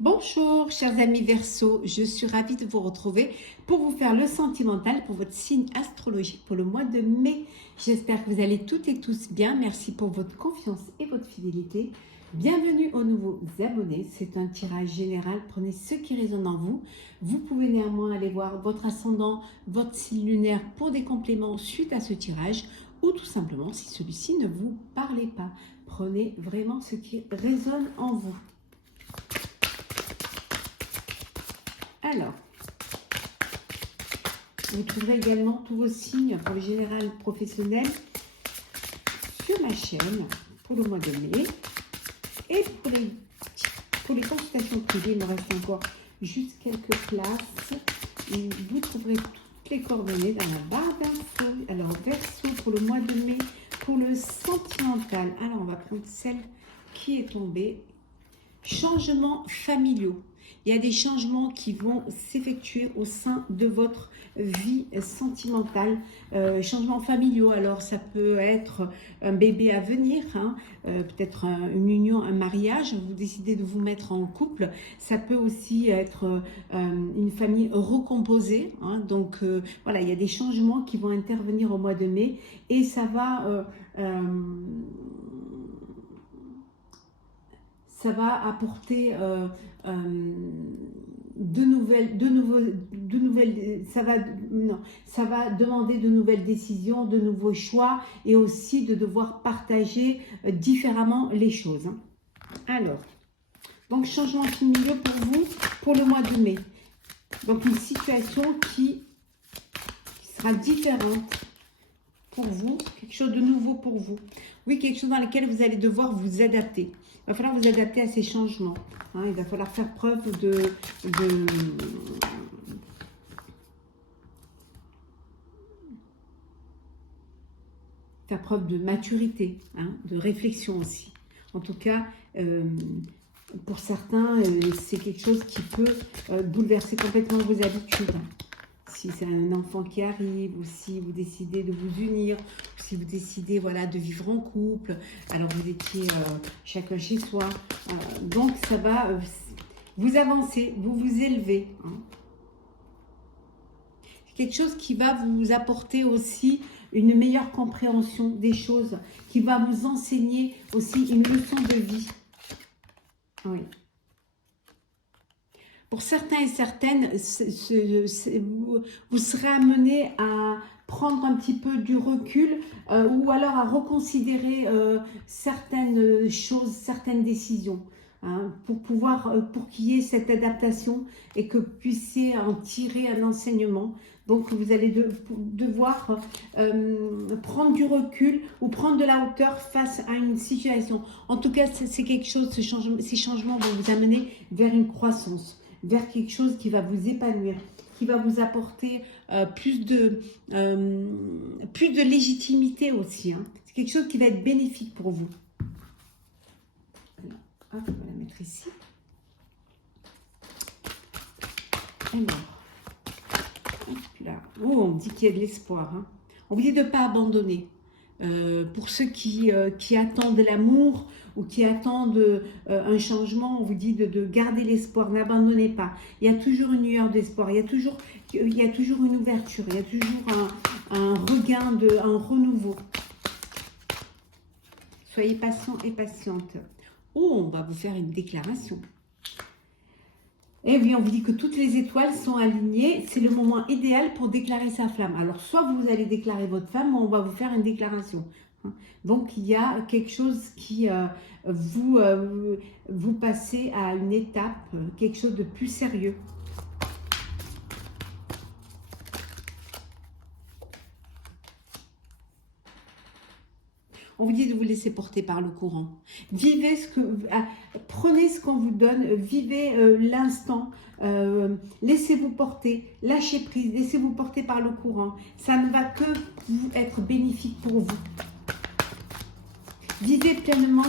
Bonjour chers amis Verseau, je suis ravie de vous retrouver pour vous faire le sentimental pour votre signe astrologique pour le mois de mai. J'espère que vous allez toutes et tous bien, merci pour votre confiance et votre fidélité. Bienvenue aux nouveaux abonnés, c'est un tirage général, prenez ce qui résonne en vous. Vous pouvez néanmoins aller voir votre ascendant, votre signe lunaire pour des compléments suite à ce tirage ou tout simplement si celui-ci ne vous parlait pas. Prenez vraiment ce qui résonne en vous. Alors, vous trouverez également tous vos signes pour le général professionnel sur ma chaîne pour le mois de mai. Et pour les consultations privées, il me reste encore juste quelques places. Et vous trouverez toutes les coordonnées dans la barre d'infos. Alors, Verseau pour le mois de mai, pour le sentimental. Alors, on va prendre celle qui est tombée. Changements familiaux. Il y a des changements qui vont s'effectuer au sein de votre vie sentimentale. Changements familiaux, alors ça peut être un bébé à venir, hein, peut-être une union, un mariage, vous décidez de vous mettre en couple. Ça peut aussi être une famille recomposée. Hein, donc voilà, il y a des changements qui vont intervenir au mois de mai et ça va apporter ça va demander de nouvelles décisions, de nouveaux choix et aussi de devoir partager différemment les choses. Hein. Alors, donc changement familial pour vous pour le mois de mai. Donc une situation qui sera différente pour vous, quelque chose de nouveau pour vous. Oui, quelque chose dans lequel vous allez devoir vous adapter. Il va falloir vous adapter à ces changements. Hein, il va falloir faire preuve de maturité, hein, de réflexion aussi. En tout cas, pour certains, c'est quelque chose qui peut bouleverser complètement vos habitudes. Si c'est un enfant qui arrive, ou si vous décidez de vous unir, ou si vous décidez voilà, de vivre en couple, alors vous étiez chacun chez soi. Donc ça va, vous avancez, vous vous élevez. Hein. C'est quelque chose qui va vous apporter aussi une meilleure compréhension des choses, qui va vous enseigner aussi une leçon de vie. Oui. Pour certains et certaines, vous serez amené à prendre un petit peu du recul ou alors à reconsidérer certaines choses, certaines décisions hein, pour qu'il y ait cette adaptation et que vous puissiez en tirer un enseignement. Donc vous allez devoir prendre du recul ou prendre de la hauteur face à une situation. En tout cas, c'est quelque chose, ces changements vont vous amener vers une croissance, vers quelque chose qui va vous épanouir, qui va vous apporter plus de légitimité aussi. Hein. C'est quelque chose qui va être bénéfique pour vous. Alors, hop, on va la mettre ici. Alors, oh, on me dit qu'il y a de l'espoir. Hein. On vous dit de ne pas abandonner. Pour ceux qui attendent l'amour ou qui attendent un changement, on vous dit de garder l'espoir, n'abandonnez pas. Il y a toujours une lueur d'espoir, il y a toujours une ouverture, il y a toujours un regain, un renouveau. Soyez patient et patiente. Oh, on va vous faire une déclaration. Et oui, on vous dit que toutes les étoiles sont alignées. C'est le moment idéal pour déclarer sa flamme. Alors, soit vous allez déclarer votre flamme, ou on va vous faire une déclaration. Donc, il y a quelque chose qui vous passez à une étape, quelque chose de plus sérieux. On vous dit de vous laisser porter par le courant. Vivez prenez ce qu'on vous donne, vivez l'instant, laissez-vous porter, lâchez prise, laissez-vous porter par le courant. Ça ne va que être bénéfique pour vous. Vivez pleinement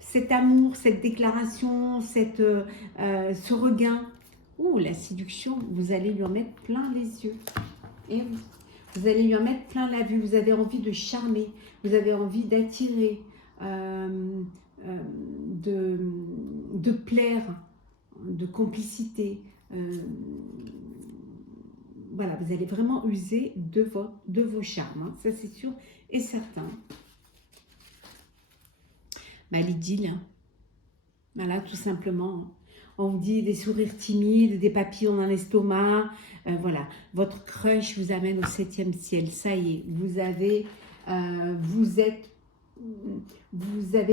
cet amour, cette déclaration, ce regain. Oh, la séduction, vous allez lui en mettre plein les yeux. Et oui. Vous allez lui en mettre plein la vue, vous avez envie de charmer, vous avez envie d'attirer, de plaire, de complicité. Voilà, vous allez vraiment user de vos charmes, hein, ça c'est sûr et certain. Bah, l'idylle, hein. Voilà, tout simplement. On vous dit des sourires timides, des papillons dans l'estomac. Voilà, votre crush vous amène au 7e ciel. Ça y est, vous avez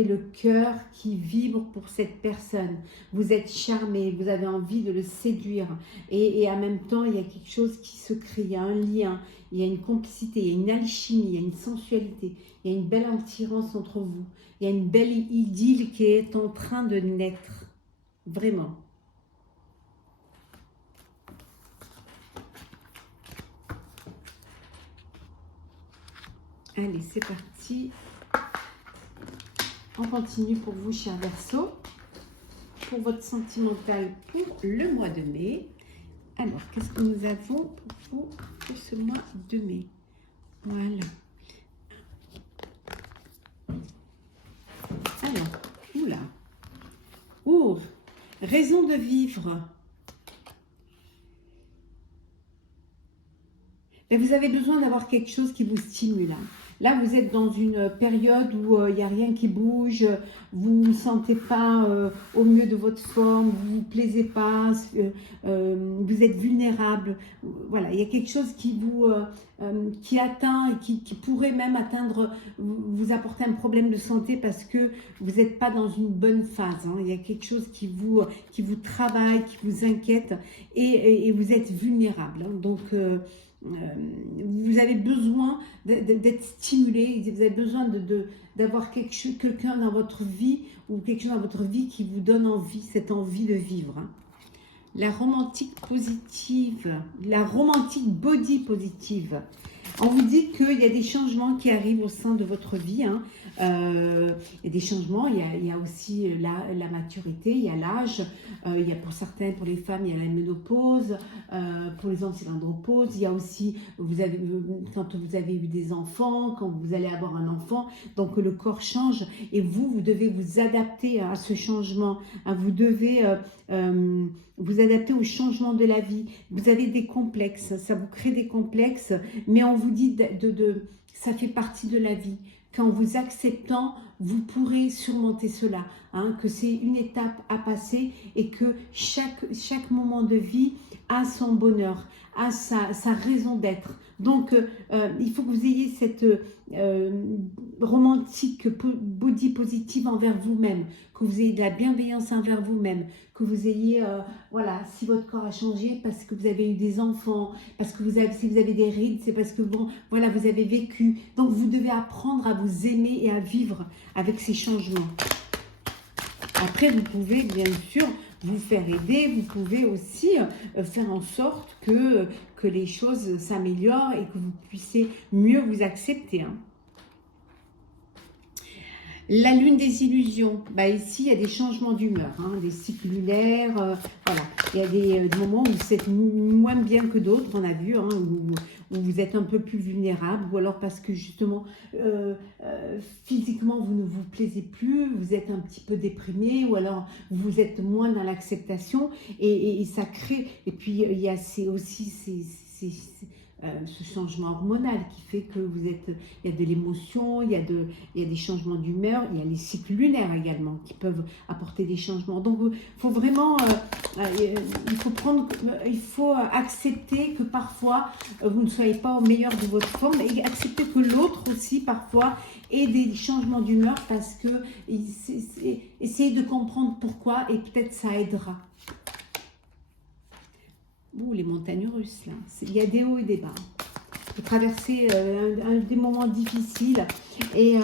le cœur qui vibre pour cette personne. Vous êtes charmé, vous avez envie de le séduire. Et en même temps, il y a quelque chose qui se crée, il y a un lien, il y a une complicité, il y a une alchimie, il y a une sensualité, il y a une belle attirance entre vous. Il y a une belle idylle qui est en train de naître. Vraiment. Allez, c'est parti. On continue pour vous, chers Verseaux. Pour votre sentimental pour le mois de mai. Alors, qu'est-ce que nous avons pour vous pour ce mois de mai? Voilà. Alors, oula. Oh, raison de vivre. Et vous avez besoin d'avoir quelque chose qui vous stimule. Là, vous êtes dans une période où il n'y a rien qui bouge, vous ne vous sentez pas au mieux de votre forme, vous ne vous plaisez pas, vous êtes vulnérable. Voilà, il y a quelque chose qui vous qui atteint et qui pourrait même atteindre, vous apporter un problème de santé parce que vous n'êtes pas dans une bonne phase. Hein. Il y a quelque chose qui vous travaille, qui vous inquiète et vous êtes vulnérable. Hein. Donc, vous avez besoin d'être stimulé, vous avez besoin d'avoir quelqu'un dans votre vie ou quelque chose dans votre vie qui vous donne envie, cette envie de vivre. Hein. La romantique positive, la romantique body positive. On vous dit qu'il y a des changements qui arrivent au sein de votre vie. Hein. Il y a des changements, il y a aussi la maturité, il y a l'âge, il y a pour certains, pour les femmes, il y a la ménopause, pour les hommes c'est l'andropause, il y a aussi, quand vous avez eu des enfants, quand vous allez avoir un enfant, donc le corps change et vous devez vous adapter à ce changement, hein, vous devez vous adapter au changement de la vie. Vous avez des complexes, ça vous crée des complexes, mais on vous dit ça fait partie de la vie. Qu'en vous acceptant, vous pourrez surmonter cela, hein, que c'est une étape à passer et que chaque moment de vie a son bonheur, a sa raison d'être. Donc, il faut que vous ayez cette romantique body positive envers vous-même, que vous ayez de la bienveillance envers vous-même, que vous ayez, voilà, si votre corps a changé parce que vous avez eu des enfants, parce que si vous avez des rides, c'est parce que bon, voilà, vous avez vécu. Donc, vous devez apprendre à vous aimer et à vivre avec ces changements. Après, vous pouvez bien sûr vous faire aider, vous pouvez aussi faire en sorte que les choses s'améliorent et que vous puissiez mieux vous accepter. Hein. La lune des illusions, bah ici il y a des changements d'humeur, hein, des cycles lunaires, voilà. Il y a des moments où c'est moins bien que d'autres, on a vu, hein, où vous êtes un peu plus vulnérable, ou alors parce que justement, physiquement vous ne vous plaisez plus, vous êtes un petit peu déprimé, ou alors vous êtes moins dans l'acceptation, et ça crée, et puis il y a aussi ce changement hormonal qui fait que il y a de l'émotion, il y a des changements d'humeur, il y a les cycles lunaires également qui peuvent apporter des changements. Donc, il faut vraiment, il faut accepter que parfois vous ne soyez pas au meilleur de votre forme et accepter que l'autre aussi parfois ait des changements d'humeur parce que essayez de comprendre pourquoi et peut-être ça aidera. Ouh, les montagnes russes, là. Il y a des hauts et des bas. Vous traversez des moments difficiles et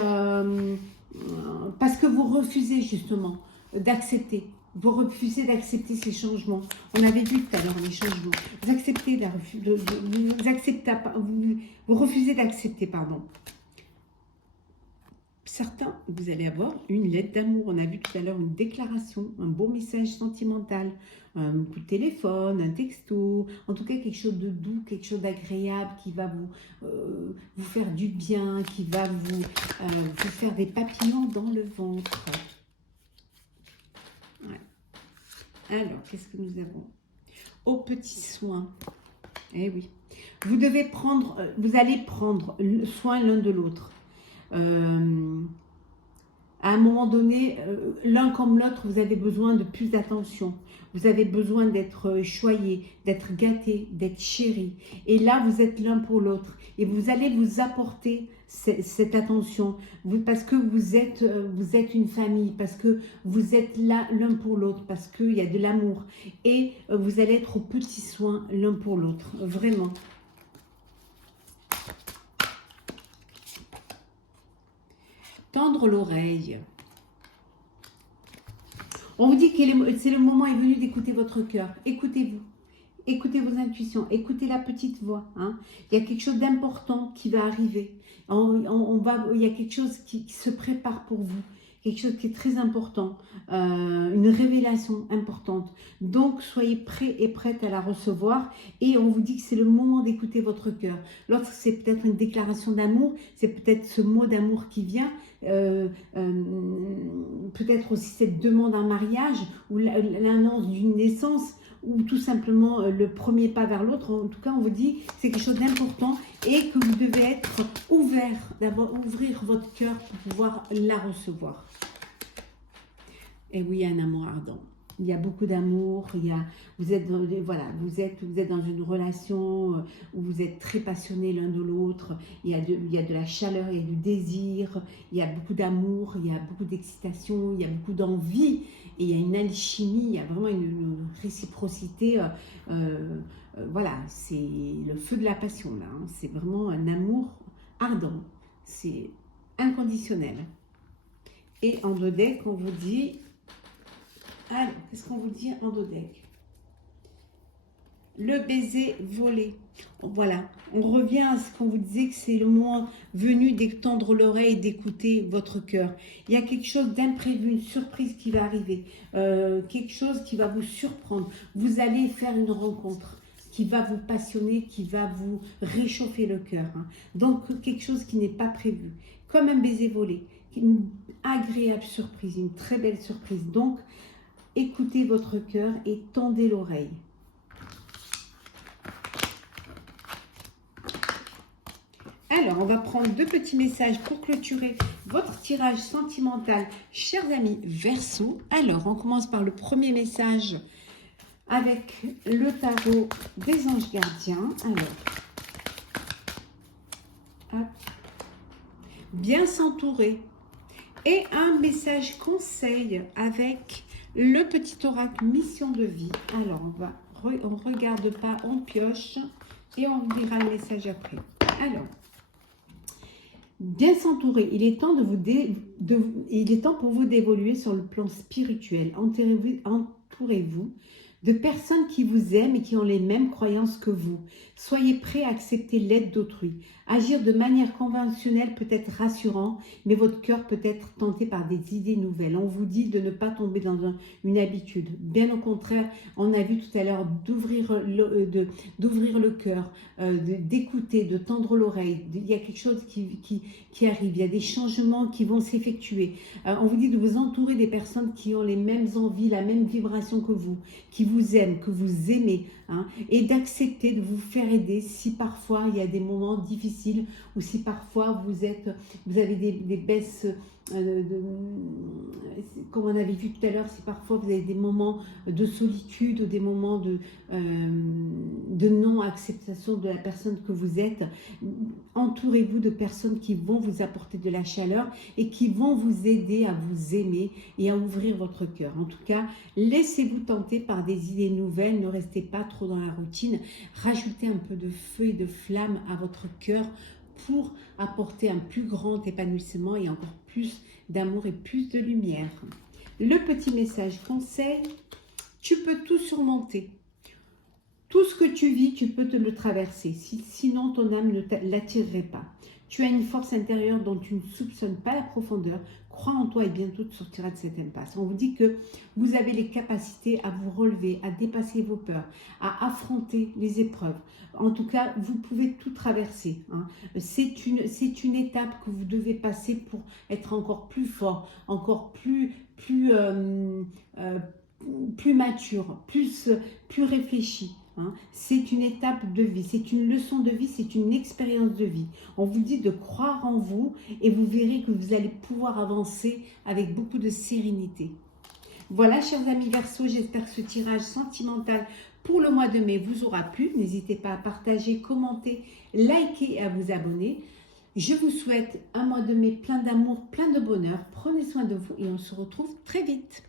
parce que vous refusez justement d'accepter. Vous refusez d'accepter ces changements. On avait vu tout à l'heure les changements. Vous acceptez vous refusez d'accepter, pardon. Certains, vous allez avoir une lettre d'amour. On a vu tout à l'heure une déclaration, un beau message sentimental, un coup de téléphone, un texto, en tout cas quelque chose de doux, quelque chose d'agréable qui va vous faire du bien, qui va vous faire des papillons dans le ventre. Ouais. Alors, qu'est-ce que nous avons? Aux petits soins. Eh oui. Vous devez prendre, vous allez prendre soin l'un de l'autre. À un moment donné, l'un comme l'autre, vous avez besoin de plus d'attention. Vous avez besoin d'être choyé, d'être gâté, d'être chéri. Et là, vous êtes l'un pour l'autre. Et vous allez vous apporter cette attention. Parce que vous êtes une famille. Parce que vous êtes là l'un pour l'autre. Parce qu'il y a de l'amour. Et vous allez être aux petits soins l'un pour l'autre. Vraiment. Tendre l'oreille. On vous dit que c'est le moment est venu d'écouter votre cœur. Écoutez-vous. Écoutez vos intuitions. Écoutez la petite voix. Hein. Il y a quelque chose d'important qui va arriver. Il y a quelque chose qui se prépare pour vous. Quelque chose qui est très important. Une révélation importante. Donc, soyez prêts et prêtes à la recevoir. Et on vous dit que c'est le moment d'écouter votre cœur. Lorsque c'est peut-être une déclaration d'amour, c'est peut-être ce mot d'amour qui vient. Peut-être aussi cette demande en mariage ou l'annonce d'une naissance ou tout simplement le premier pas vers l'autre. En tout cas, on vous dit que c'est quelque chose d'important et que vous devez être ouvert, ouvrir votre cœur pour pouvoir la recevoir. Et oui, un amour ardent. Il y a beaucoup d'amour, vous êtes dans une relation où vous êtes très passionnés l'un de l'autre, il y a de la chaleur, il y a du désir, il y a beaucoup d'amour, il y a beaucoup d'excitation, il y a beaucoup d'envie, et il y a une alchimie, il y a vraiment une réciprocité, voilà, c'est le feu de la passion là, hein. C'est vraiment un amour ardent, c'est inconditionnel. Et en deux decks, on vous dit... Alors, qu'est-ce qu'on vous dit en dos deck? Le baiser volé. Voilà, on revient à ce qu'on vous disait que c'est le moment venu d'étendre l'oreille et d'écouter votre cœur. Il y a quelque chose d'imprévu, une surprise qui va arriver, quelque chose qui va vous surprendre. Vous allez faire une rencontre qui va vous passionner, qui va vous réchauffer le cœur. Hein. Donc, quelque chose qui n'est pas prévu, comme un baiser volé. Une agréable surprise, une très belle surprise. Donc, écoutez votre cœur et tendez l'oreille. Alors, on va prendre deux petits messages pour clôturer votre tirage sentimental, chers amis Verseau. Alors, on commence par le premier message avec le tarot des anges gardiens. Alors, hop. Bien s'entourer. Et un message conseil avec le petit oracle mission de vie. Alors, on ne regarde pas, on pioche et on vous dira le message après. Alors, bien s'entourer. Il est temps il est temps pour vous d'évoluer sur le plan spirituel. Entourez-vous de personnes qui vous aiment et qui ont les mêmes croyances que vous. Soyez prêts à accepter l'aide d'autrui. Agir de manière conventionnelle peut être rassurant, mais votre cœur peut être tenté par des idées nouvelles. On vous dit de ne pas tomber dans une habitude. Bien au contraire, on a vu tout à l'heure d'ouvrir le cœur, d'écouter, de tendre l'oreille. Il y a quelque chose qui arrive, il y a des changements qui vont s'effectuer. On vous dit de vous entourer des personnes qui ont les mêmes envies, la même vibration que vous, qui vous aiment, que vous aimez, hein, et d'accepter de vous faire aider si parfois il y a des moments difficiles ou si parfois vous avez des baisses, comme on avait vu tout à l'heure, si parfois vous avez des moments de solitude ou des moments de non-acceptation de la personne que vous êtes. Entourez-vous de personnes qui vont vous apporter de la chaleur et qui vont vous aider à vous aimer et à ouvrir votre cœur. En tout cas, laissez-vous tenter par des idées nouvelles, ne restez pas trop dans la routine, rajoutez un peu de feu et de flamme à votre cœur pour apporter un plus grand épanouissement et encore plus d'amour et plus de lumière. Le petit message conseil, tu peux tout surmonter. Tout ce que tu vis, tu peux te le traverser. Sinon, ton âme ne l'attirerait pas. Tu as une force intérieure dont tu ne soupçonnes pas la profondeur. Crois en toi et bientôt tu sortiras de cette impasse. On vous dit que vous avez les capacités à vous relever, à dépasser vos peurs, à affronter les épreuves. En tout cas, vous pouvez tout traverser. Hein. C'est une étape que vous devez passer pour être encore plus fort, encore plus plus mature, plus réfléchie. Hein. C'est une étape de vie, c'est une leçon de vie, c'est une expérience de vie. On vous dit de croire en vous et vous verrez que vous allez pouvoir avancer avec beaucoup de sérénité. Voilà, chers amis Verseau, j'espère que ce tirage sentimental pour le mois de mai vous aura plu. N'hésitez pas à partager, commenter, liker et à vous abonner. Je vous souhaite un mois de mai plein d'amour, plein de bonheur. Prenez soin de vous et on se retrouve très vite.